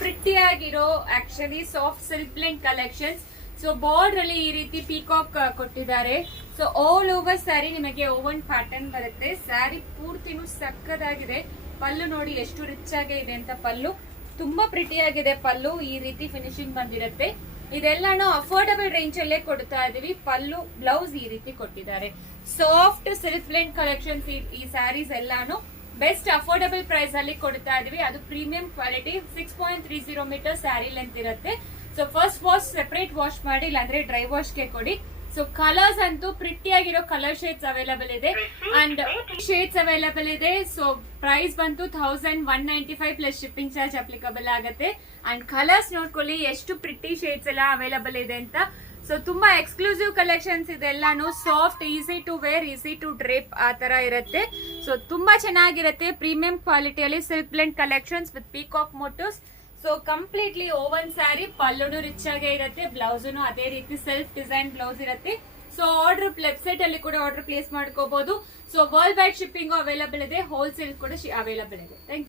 Pretty ಆಗಿರೋ actually soft silk plain collections. So border ಅಲ್ಲಿ ಈ ರೀತಿ ಪೀಕಾಕ್ ಕೊಟ್ಟಿದ್ದಾರೆ. ಸೊ ಆಲ್ ಓವರ್ ಸ್ಯಾರಿ ನಿಮಗೆ ಓವನ್ ಪ್ಯಾಟರ್ನ್ ಬರುತ್ತೆ. ಸ್ಯಾರಿ ಪೂರ್ತಿನೂ ಸಕ್ಕದಾಗಿದೆ. ಪಲ್ಲು ನೋಡಿ ಎಷ್ಟು ರಿಚ್ ಆಗಿ ಇದೆ ಅಂತ. ಪಲ್ಲು ತುಂಬಾ ಪ್ರಿಟಿ ಆಗಿದೆ. ಪಲ್ಲು ಈ ರೀತಿ ಫಿನಿಶಿಂಗ್ ಬಂದಿರುತ್ತೆ. ಇದೆಲ್ಲಾನು ಅಫೋರ್ಡಬಲ್ ರೇಂಜ್ ಅಲ್ಲೇ ಕೊಡ್ತಾ ಇದೀವಿ. ಪಲ್ಲು ಬ್ಲೌಸ್ ಈ ರೀತಿ ಕೊಟ್ಟಿದ್ದಾರೆ. Soft silk plain collections. ಈ ಸ್ಯಾರೀಸ್ ಎಲ್ಲಾನು ಬೆಸ್ಟ್ ಅಫೋರ್ಡಬಲ್ ಪ್ರೈಸ್ ಅಲ್ಲಿ ಕೊಡ್ತಾ ಇದೀವಿ. ಅದು premium quality. 6.30 meter sari length ಇರುತ್ತೆ. So first wash separate wash ಮಾಡಿ, ಇಲ್ಲಾಂದ್ರೆ ಡ್ರೈ ವಾಶ್ ಗೆ ಕೊಡಿ. ಸೊ ಕಲರ್ಸ್ ಅಂತೂ ಪ್ರಿಟಿ ಆಗಿರೋ ಕಲರ್ ಶೇಡ್ಸ್ ಅವೈಲಬಲ್ ಇದೆ ಅಂಡ್ ಶೇಡ್ಸ್ ಅವೈಲಬಲ್ ಇದೆ. ಸೊ ಪ್ರೈಸ್ ಬಂತು 1195 ಪ್ಲಸ್ ಶಿಪ್ಪಿಂಗ್ ಚಾರ್ಜ್ ಅಪ್ಲಿಕಬಲ್ ಆಗುತ್ತೆ. ಅಂಡ್ ಕಲರ್ಸ್ ನೋಡ್ಕೊಳ್ಳಿ ಎಷ್ಟು ಪ್ರಿಟಿ ಶೇಡ್ಸ್ ಎಲ್ಲ ಅವೈಲಬಲ್ ಇದೆ ಅಂತ. ಸೊ ತುಂಬಾ ಎಕ್ಸ್ಕ್ಲೂಸಿವ್ ಕಲೆಕ್ಷನ್ಸ್ ಇದೆಲ್ಲಾನು. Soft, easy to wear, easy to drape ಆ ತರ ಇರುತ್ತೆ. ಸೊ ತುಂಬಾ ಚೆನ್ನಾಗಿರುತ್ತೆ. ಪ್ರೀಮಿಯಂ ಕ್ವಾಲಿಟಿಯಲ್ಲಿ silk blend collections with peacock motifs. So completely woven sari. ಪಲ್ಲುನು ರಿಚ್ ಆಗೇ ಇರುತ್ತೆ. ಬ್ಲೌಸ್ನು ಅದೇ ರೀತಿ ಸೆಲ್ಫ್ ಡಿಸೈನ್ ಬ್ಲೌಸ್ ಇರುತ್ತೆ. ಸೊ ಆರ್ಡರ್ ವೆಬ್ಸೈಟ್ ಅಲ್ಲಿ ಕೂಡ ಆರ್ಡರ್ ಪ್ಲೇಸ್ ಮಾಡ್ಕೋಬಹುದು. So world wide shipping available ಇದೆ. ಹೋಲ್ಸೇಲ್ ಕೂಡ ಅವೈಲಬಲ್ ಇದೆ. Thank you.